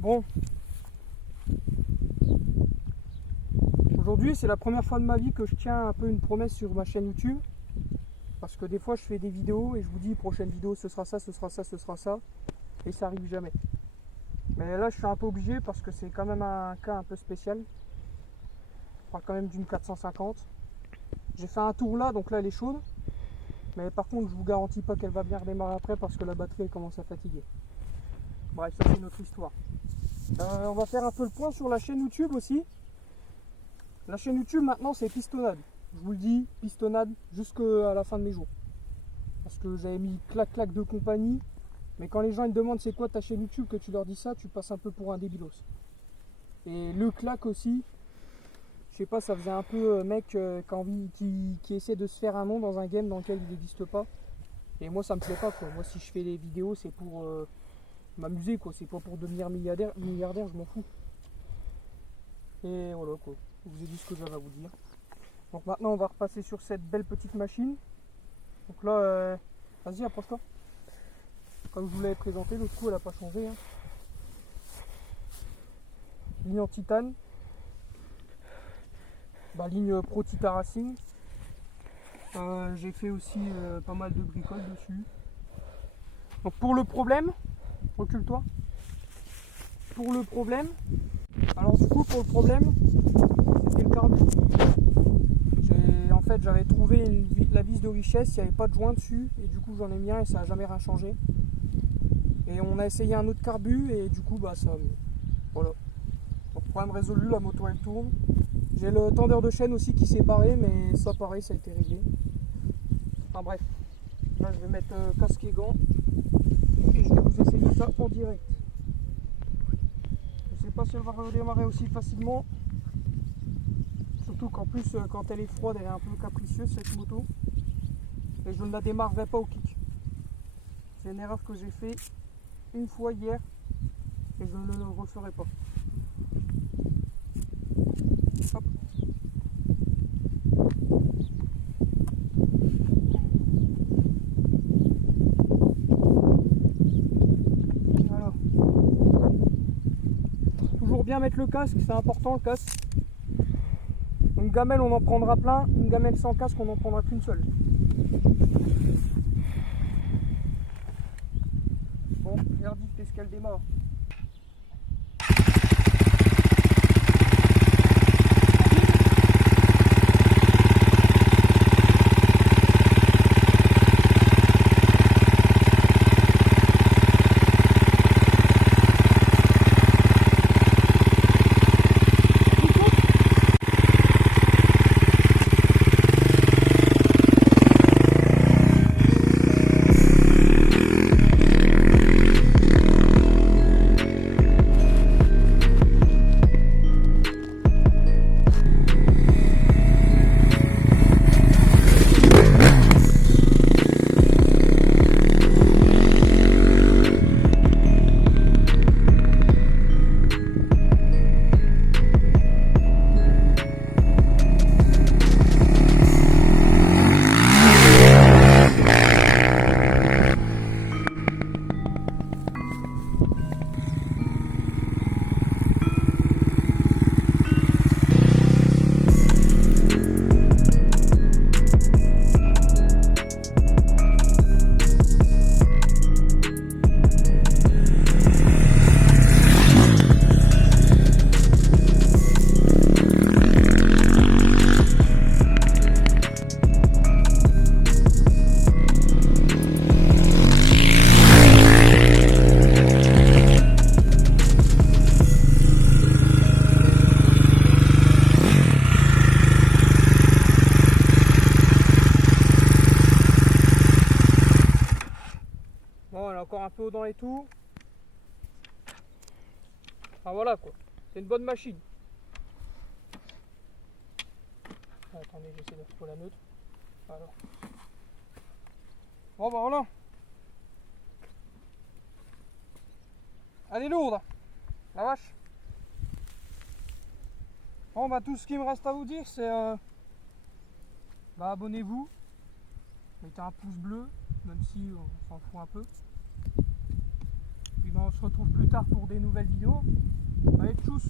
Bon, aujourd'hui c'est la première fois de ma vie que je tiens un peu une promesse sur ma chaîne YouTube. Parce que des fois je fais des vidéos et je vous dis prochaine vidéo ce sera ça, ce sera ça, ce sera ça. Et ça arrive jamais. Mais là je suis un peu obligé parce que c'est quand même un cas un peu spécial. Je parle quand même d'une 450. J'ai fait un tour là, donc là elle est chaude. Mais par contre je vous garantis pas qu'elle va bien redémarrer après parce que la batterie elle commence à fatiguer. Bref, ça c'est une autre histoire. On va faire un peu le point sur la chaîne YouTube aussi. La chaîne YouTube maintenant c'est pistonnade. Je vous le dis, pistonnade jusqu'à la fin de mes jours. Parce que j'avais mis clac-clac de compagnie. Mais quand les gens ils te demandent c'est quoi ta chaîne YouTube, que tu leur dis ça, tu passes un peu pour un débilos. Et le clac aussi, je sais pas, ça faisait un peu mec qui essaie de se faire un nom dans un game dans lequel il n'existe pas. Et moi ça me plaît pas quoi. Moi si je fais des vidéos c'est pour m'amuser quoi. C'est pas pour devenir milliardaire, je m'en fous. Et voilà quoi. Je vous ai dit ce que j'avais à vous dire. Donc maintenant on va repasser sur cette belle petite machine. Donc là, vas-y approche-toi. Comme je vous l'avais présenté, l'autre coup elle n'a pas changé. Hein. Ligne en titane. Ligne Pro Tita Racing. J'ai fait aussi pas mal de bricoles dessus. Donc pour le problème, recule-toi. Pour le problème, pour le problème, c'était le carbu. En fait j'avais trouvé la vis de richesse, il n'y avait pas de joint dessus et du coup j'en ai mis un et ça n'a jamais rien changé. Et on a essayé un autre carbu et du coup ça voilà. Donc problème résolu, la moto elle tourne. J'ai le tendeur de chaîne aussi qui s'est barré, mais ça pareil ça a été réglé. Enfin bref, là je vais mettre casque et gants et je vais vous essayer ça en direct. Je sais pas si elle va redémarrer aussi facilement. Surtout qu'en plus quand elle est froide elle est un peu capricieuse cette moto. Et je ne la démarrerai pas au kick. C'est une erreur que j'ai fait une fois hier et je ne le referai pas. Hop. Voilà. Toujours bien mettre le casque, c'est important le casque. Une gamelle on en prendra plein, une gamelle sans casque on n'en prendra qu'une seule. Bon, verdict, est-ce qu'elle démarre? Bon, elle est encore un peu haut dans les tours. Enfin voilà quoi, c'est une bonne machine. Attendez, j'essaie de retrouver la neutre. Alors. Bon voilà. Elle est lourde, la vache. Bon tout ce qu'il me reste à vous dire c'est abonnez-vous. Mettez un pouce bleu, même si on s'en fout un peu. Puis on se se retrouve plus tard pour des nouvelles vidéos. Allez, tchuss!